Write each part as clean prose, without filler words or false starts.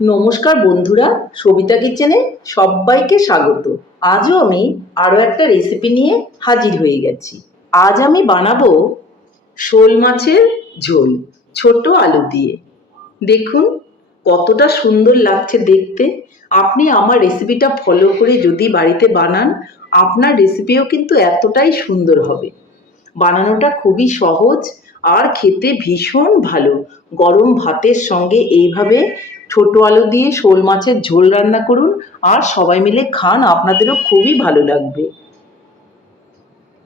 নমস্কার বন্ধুরা, সবিতা কিচেনে সবাইকে স্বাগত। আজও আমি আরও একটা রেসিপি নিয়ে হাজির হয়ে গেছি। আজ আমি বানাবো শোল মাছের ঝোল ছোট আলু দিয়ে। দেখুন কতটা সুন্দর লাগছে দেখতে। আপনি আমার রেসিপিটা ফলো করে যদি বাড়িতে বানান, আপনার রেসিপিও কিন্তু এতটাই সুন্দর হবে। বানানোটা খুবই সহজ আর খেতে ভীষণ ভালো। গরম ভাতের সঙ্গে এইভাবে ছোট আলু দিয়ে শোল মাছের ঝোল রান্না করুন আর সবাই মিলে খান, আপনাদেরও খুবই ভালো লাগবে।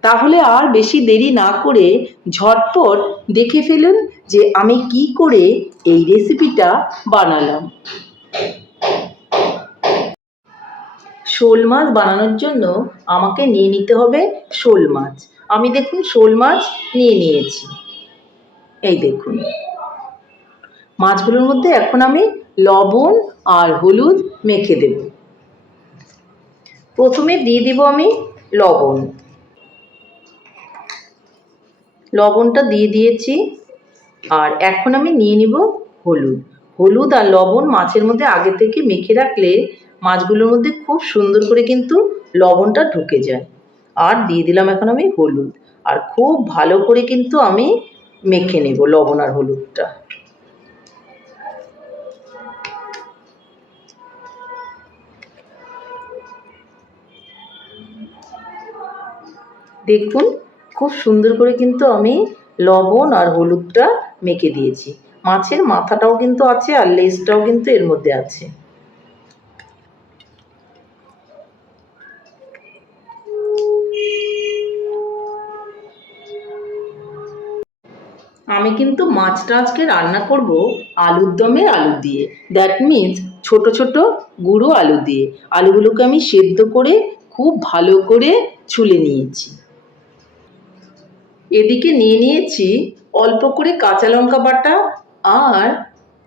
তাহলে আর বেশি দেরি না করে ঝটপট দেখে ফেলুন যে আমি কি করে এই রেসিপিটা বানালাম। শোল মাছ বানানোর জন্য আমাকে নিয়ে নিতে হবে শোল মাছ। আমি দেখুন শোল মাছ নিয়ে নিয়েছি। এই দেখুন, মাছগুলোর মধ্যে এখন আমি লবণ আর হলুদ মেখে দেব। প্রথমে দিয়ে দেব আমি লবণ। লবণটা দিয়ে দিয়েছি। আর এখন আমি নিয়ে নিব হলুদ। হলুদ আর লবণ মাছের মধ্যে আগে থেকে মেখে রাখলে মাছগুলোর মধ্যে খুব সুন্দর করে কিন্তু লবণটা ঢুকে যায়। আর দিয়ে দিলাম এখন আমি হলুদ। আর খুব ভালো করে কিন্তু আমি মেখে নেব লবণ আর হলুদটা। দেখুন খুব সুন্দর করে কিন্তু আমি লবণ আর হলুদটা মেখে দিয়েছি। মাছের মাথাটাও কিন্তু আছে আর লেজটাও কিন্তু এর মধ্যে আছে। আমি কিন্তু মাছটা আজকে রান্না করব আলুর দমের আলু দিয়ে। দ্যাট মিনস ছোট ছোট গুঁড়ো আলু দিয়ে। আলুগুলোকে আমি সেদ্ধ করে খুব ভালো করে ছুলে নিয়েছি। এদিকে নিয়ে নিয়েছি অল্প করে কাঁচা লঙ্কা বাটা আর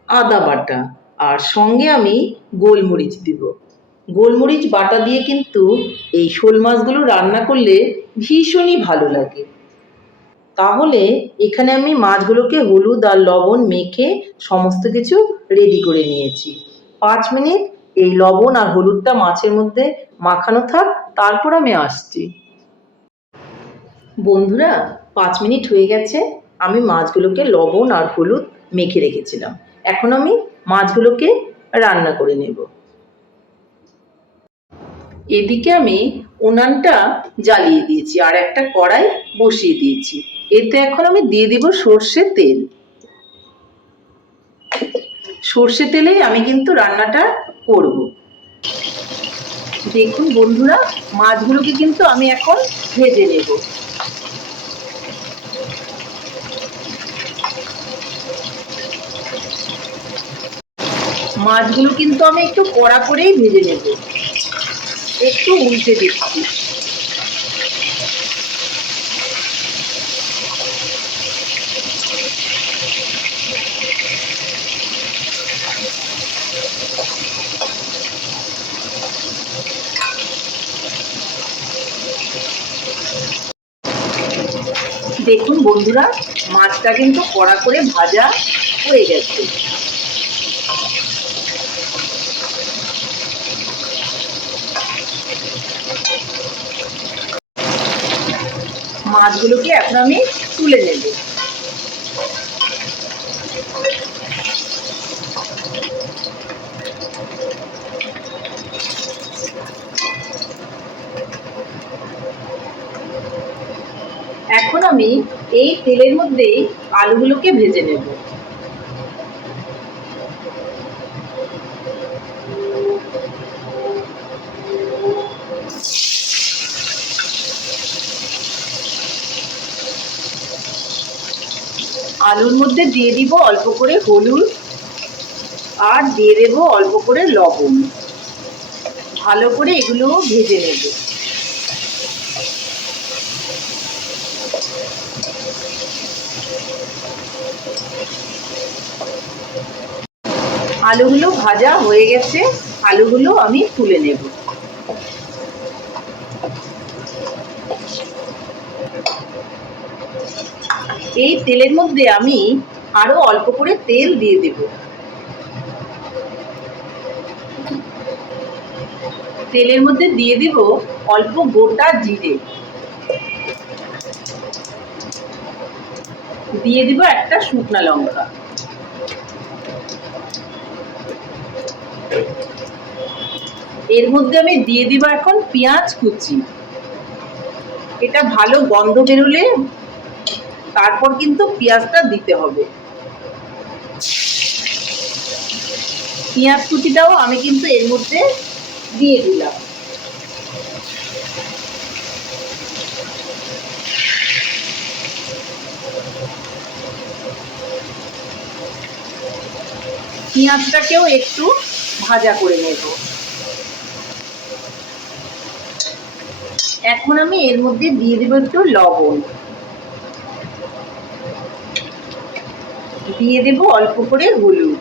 আদা বাটা, আর সঙ্গে আমি গোলমরিচ দিব। গোলমরিচ বাটা দিয়ে কিন্তু এই শোল মাছগুলো রান্না করলে ভীষণই ভালো লাগে। তাহলে এখানে আমি মাছগুলোকে হলুদ আর লবণ মেখে সমস্ত কিছু রেডি করে নিয়েছি। 5 মিনিট এই লবণ আর হলুদটা মাছের মধ্যে মাখানো থাক, তারপর আমি আসছি। বন্ধুরা 5 মিনিট হয়ে গেছে, আমি মাছগুলোকে লবণ আর হলুদ মেখে রেখেছিলাম। এখন আমি মাছগুলোকে রান্না করে নেব। এদিকে আমি উনানটা জ্বালিয়ে দিয়েছি আর একটা কড়াই বসিয়ে দিয়েছি। এতে এখন আমি দিয়ে দিব সর্ষের তেল। সর্ষে তেলেই আমি কিন্তু রান্নাটা করব। দেখুন বন্ধুরা, মাছগুলোকে কিন্তু আমি এখন ভেজে নেব। মাছগুলো কিন্তু আমি একটু কড়া করেই ভেজে নেব। একটু উল্টে দিচ্ছি। দেখুন বন্ধুরা, মাছটা কিন্তু কড়া করে ভাজা হয়ে গেছে। মাছগুলোকে এখন আমি তুলে নেব। এখন আমি এই তেলের মধ্যে আলুগুলোকে ভেজে নেব। আলুর মধ্যে দিয়ে দিব অল্প করে হলুদ আর দিয়ে দেবো অল্প করে লবণ। ভালো করে এগুলো ভেজে নেব। আলুগুলো ভাজা হয়ে গেছে, আলুগুলো আমি তুলে নেব। এই তেলের মধ্যে আমি আরো অল্প করে তেল দিয়ে দেব। তেলের মধ্যে দিয়ে দিব অল্প গোটা জিরে, দিয়ে দিব একটা শুকনা লঙ্কা, এর মধ্যে আমি দিয়ে দিব এখন পেঁয়াজ কুচি। এটা ভালো গন্ধ বেরোলে তারপর কিন্তু পেঁয়াজটা দিতে হবে। পেঁয়াজ কুচিটাও আমি কিন্তু এর মধ্যে দিয়ে দিলাম। পেঁয়াজটাকেও একটু ভাজা করে নেব। এখন আমি এর মধ্যে দিয়ে দেব একটু লবণ, দিয়ে দেব অল্প করে হলুদ,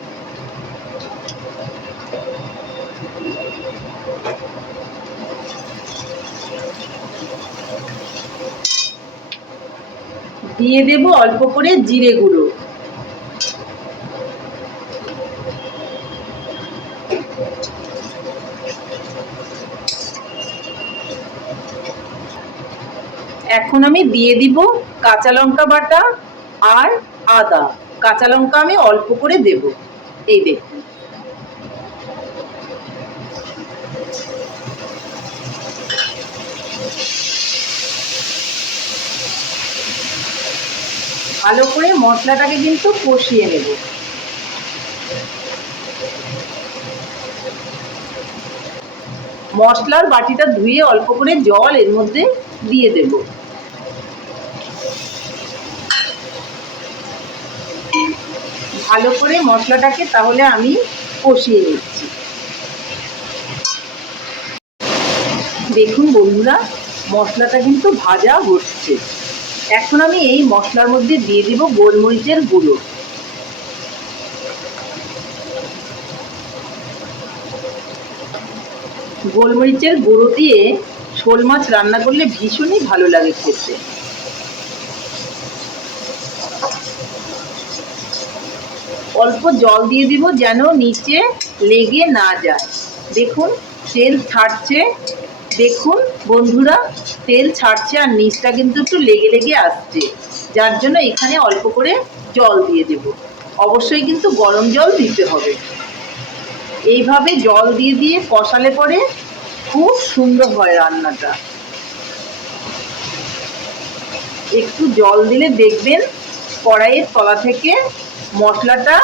দিয়ে দেব অল্প করে জিরে গুঁড়ো, এখন আমি দিয়ে দিব কাঁচা লঙ্কা বাটা আর আদা। কাঁচা লঙ্কা আমি অল্প করে দেব, এই দেখুন। ভালো করে মশলাটাকে কিন্তু কষিয়ে নেব। মশলার বাটিটা ধুয়ে অল্প করে জল এর মধ্যে দিয়ে দেব। ভালো করে মশলাটাকে তাহলে আমি কষিয়ে নিচ্ছি। দেখুন বন্ধুরা, মশলাটা কিন্তু ভাজা হচ্ছে। এখন আমি এই মশলার মধ্যে দিয়ে দিব গোলমরিচের গুঁড়ো, গোলমরিচের গুঁড়ো দিয়ে শোল মাছ রান্না করলে ভীষণই ভালো লাগে খেতে। অল্প জল দিয়ে দিব যেন নিচে লেগে না যায়। দেখুন তেল ছাড়ছে, দেখুন বন্ধুরা তেল ছাড়ছে আর নিচটা কিন্তু একটু লেগে লেগে আসছে, যার জন্য এখানে অল্প করে জল দিয়ে দেব। অবশ্যই কিন্তু গরম জল দিতে হবে। এইভাবে জল দিয়ে দিয়ে কষালে পরে খুব সুন্দর হয় রান্নাটা। একটু জল দিলে দেখবেন কড়াইয়ের তলা থেকে মশলাটা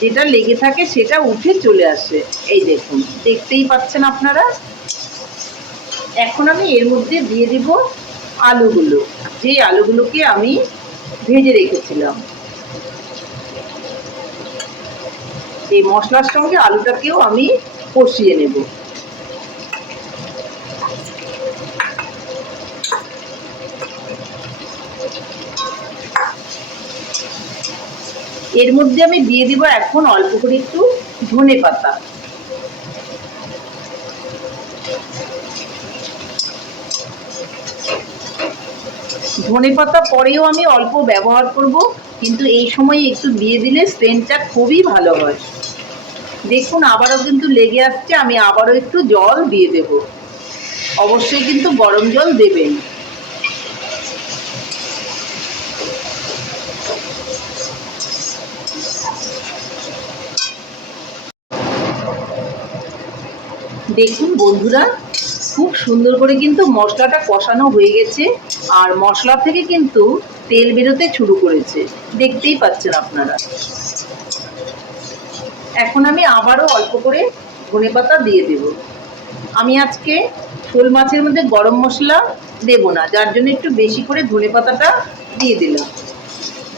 যেটা লেগে থাকে সেটা উঠে চলে আসে। এই দেখুন, দেখতেই পাচ্ছেন আপনারা। এখন আমি এর মধ্যে দিয়ে দিব আলুগুলো, যে আলুগুলোকে আমি ভেজে রেখেছিলাম। এই মশলার সঙ্গে আলুটাকেও আমি কষিয়ে নেব। এর মধ্যে আমি দিয়ে দিব এখন অল্প করে একটু ধনে পাতা, ধনে পাতা পরেও আমি অল্প ব্যবহার করব, কিন্তু এই সময় একটু দিয়ে দিলে সেন্টটা খুবই ভালো হয়। দেখুন আবারও কিন্তু লেগে আসছে, আমি আবারও একটু জল দিয়ে দেব। অবশ্যই কিন্তু গরম জল দেবেন। দেখুন বন্ধুরা, খুব সুন্দর করে কিন্তু মশলাটা কষানো হয়ে গেছে আর মশলা থেকে কিন্তু তেল বেরোতে শুরু করেছে, দেখতেই পাচ্ছেন আপনারা। এখন আমি আবারও অল্প করে ধনেপাতা দিয়ে দেব। আমি আজকে শোল মাছের মধ্যে গরম মশলা দেব না, যার জন্য একটু বেশি করে ধনেপাতাটা দিয়ে দিলাম।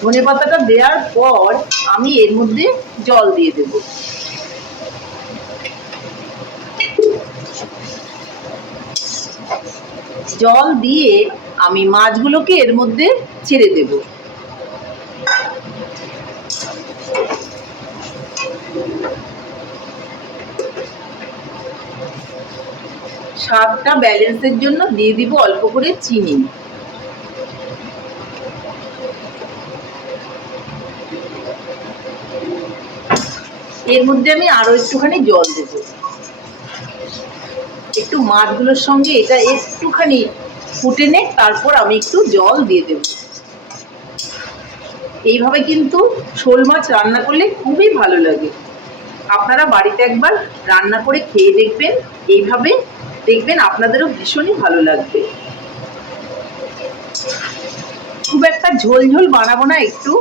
ধনেপাতাটা দেওয়ার পর আমি এর মধ্যে জল দিয়ে দেব। জল দিয়ে আমি মাছগুলোকে এর মধ্যে ছেড়ে দেব। স্বাদটা ব্যালেন্সের জন্য দিয়ে দিব অল্প করে চিনি। এর মধ্যে আমি আরো একটুখানি জল দেব। একটু মাছগুলোর সঙ্গে এটা একটুখানি ফুটে নে, তারপর আমি একটু জল দিয়ে দেব। এইভাবে কিন্তু শোল মাছ রান্না করলে খুবই ভালো লাগে। আপনারা বাড়িতে একবার রান্না করে খেয়ে দেখবেন, এইভাবে দেখবেন আপনাদেরও ভীষণই ভালো লাগবে। খুব একটা ঝোল ঝোল বানাবো না, একটু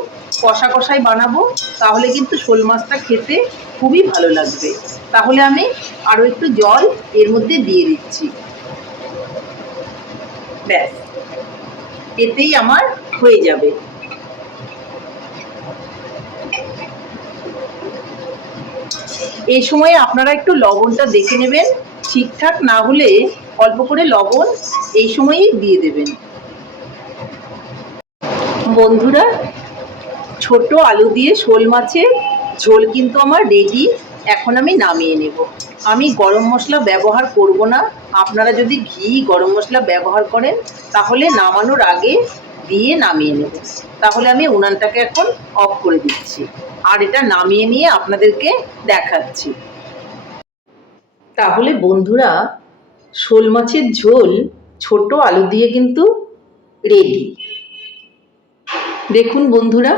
কষা কষাই বানাবো, তাহলে কিন্তু শোল মাছটা খেতে খুবই ভালো লাগবে। তাহলে আমি আরও একটু জল এর মধ্যে দিয়ে দিচ্ছি। ব্যাস, এতেই আমার হয়ে যাবে। এই সময় আপনারা একটু লবণটা দেখে নেবেন, ঠিকঠাক না হলে অল্প করে লবণ এই সময়ই দিয়ে দেবেন। বন্ধুরা, ছোট আলু দিয়ে শোল মাছের ঝোল কিন্তু আমার রেডি। এখন আমি নামিয়ে নেব। আমি গরম মশলা ব্যবহার করব না। আপনারা যদি ঘি গরম মশলা ব্যবহার করেন তাহলে নামানোর আগে দিয়ে নামিয়ে নেব। তাহলে আমি উনানটাকে এখন অফ করে দিচ্ছি, আর এটা নামিয়ে নিয়ে আপনাদেরকে দেখাচ্ছি। তাহলে বন্ধুরা, শোল মাছের ঝোল ছোট আলু দিয়ে কিন্তু রেডি। দেখুন বন্ধুরা,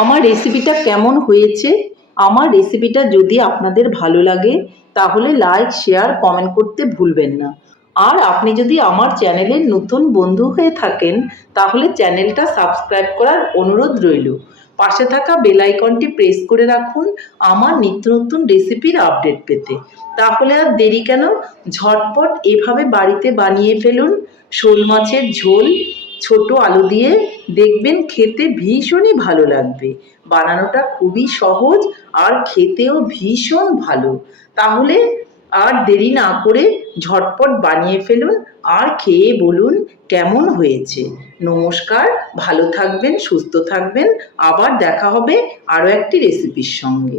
আমার রেসিপিটা কেমন হয়েছে। আমার রেসিপিটা যদি আপনাদের ভালো লাগে তাহলে লাইক, শেয়ার, কমেন্ট করতে ভুলবেন না। আর আপনি যদি আমার চ্যানেলের নতুন বন্ধু হয়ে থাকেন তাহলে চ্যানেলটা সাবস্ক্রাইব করার অনুরোধ রইল। পাশে থাকা বেল আইকনটি প্রেস করে রাখুন আমার নিত্য নতুন রেসিপির আপডেট পেতে। তাহলে আর দেরি কেন, ঝটপট এভাবে বাড়িতে বানিয়ে ফেলুন শোল মাছের ঝোল ছোট আলু দিয়ে। দেখবেন খেতে ভীষণই ভালো লাগবে। বানানোটা খুবই সহজ আর খেতেও ভীষণ ভালো। তাহলে আর দেরি না করে ঝটপট বানিয়ে ফেলুন আর খেয়ে বলুন কেমন হয়েছে। নমস্কার, ভালো থাকবেন, সুস্থ থাকবেন। আবার দেখা হবে আরও একটি রেসিপির সঙ্গে।